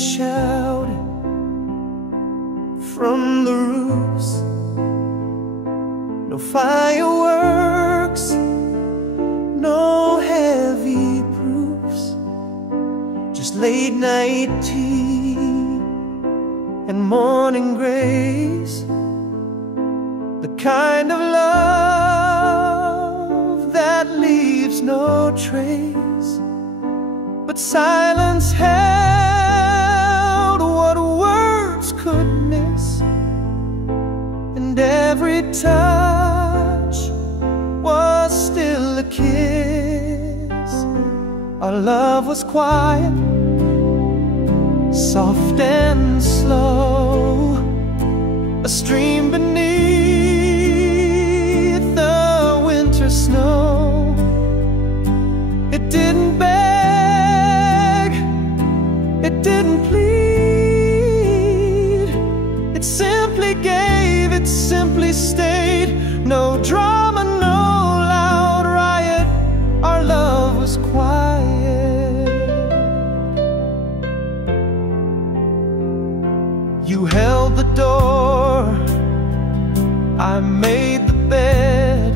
shouted from the roofs. No fireworks, no heavy proofs, just late night tea and morning grace. The kind of love that leaves no trace, but silence held what words could miss, and every touch was still a kiss. Our love was quiet, soft and slow, a stream beneath the winter snow. It didn't beg, it didn't plead, it simply gave, it simply stayed. No drama, no loud riot, our love was quiet. You held the door, I made the bed.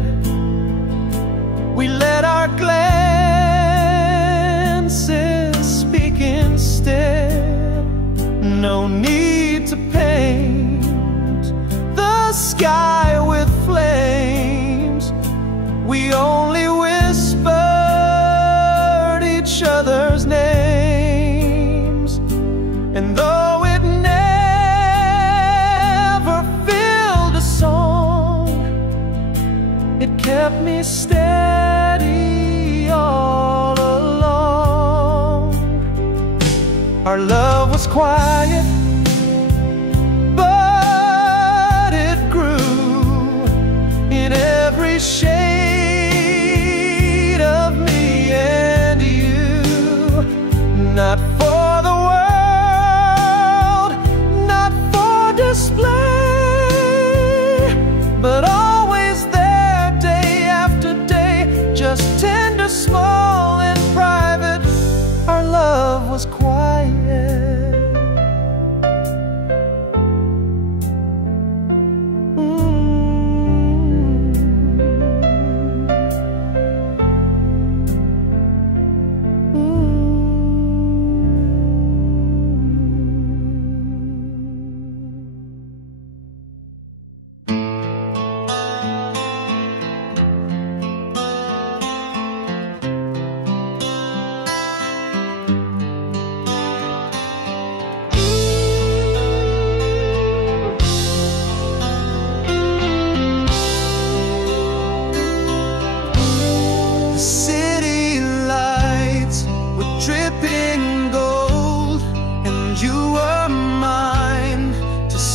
We let our glances speak instead. No need to paint the sky with flames. We only whispered each other's names. And though it never filled a song, it kept me steady all along. Our love was quiet, but it grew in every shade of me and you. Not for the world, not for display, but always there day after day, just tender, small and private. Our love was quiet.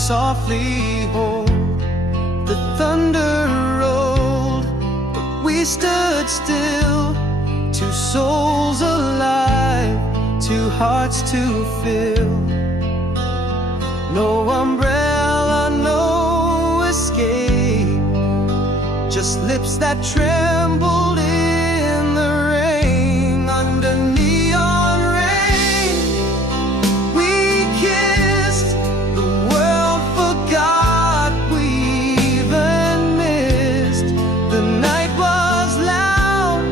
Softly hold. The thunder rolled, but we stood still. Two souls alive, two hearts to fill. No umbrella, no escape, just lips that trembled in the rain. Under neon rain, we kissed. The world forgot we even missed. The night was loud,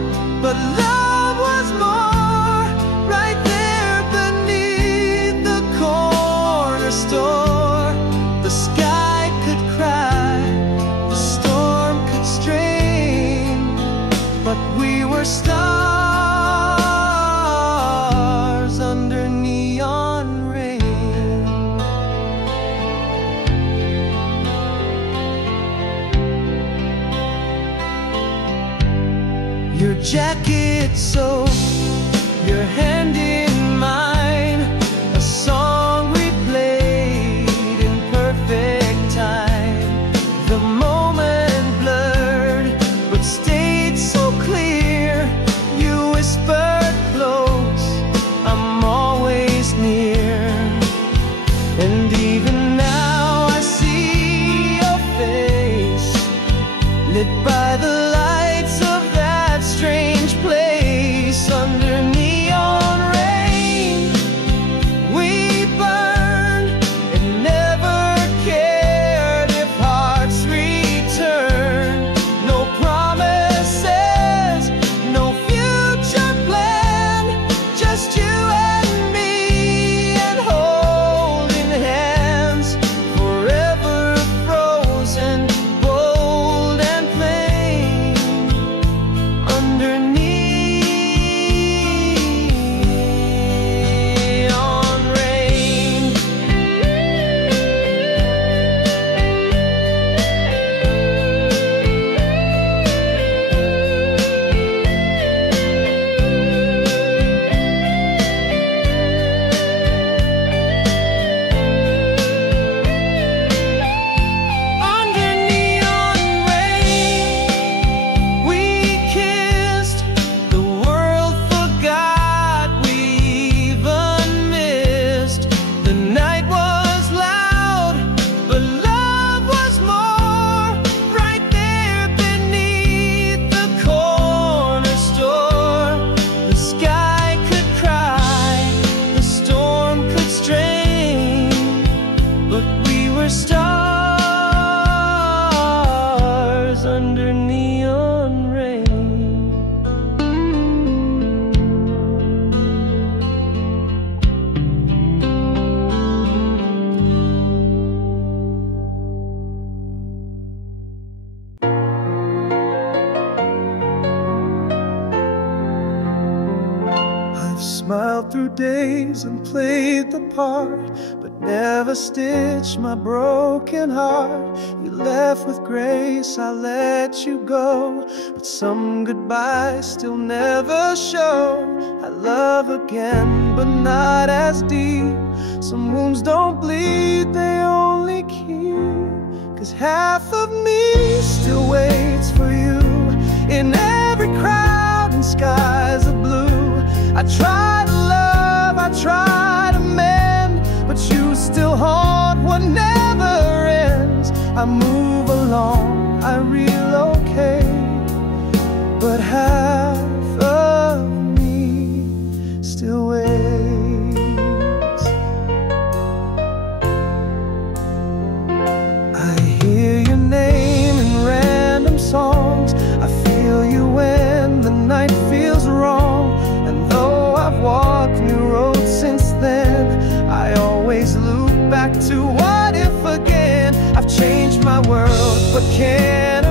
but love was more. Right there beneath the corner store, the sky could cry, the storm could strain, but we were stars under neon rain. Your jacket soaked, your hand in mine, a song we played in perfect time. The moment blurred, but stayed so clear. You whispered close, I'm always near. And even now I see your face, lit by the lights of that strange place. Under neon rain, we through days and played the part, but never stitched my broken heart. You left with grace, I let you go, but some goodbyes still never show. I love again, but not as deep. Some wounds don't bleed, they only keep. 'Cause half of me still waits for you in every crowd and skies of blue. I try to love, I try to mend, but you still haunt what never ends. I move along, I relocate, but half of me still waits. I hear your name in random songs, I feel you when the night feels wrong. And though I've walked new roads since then, I always loop back to what if again. I've changed my world, but can't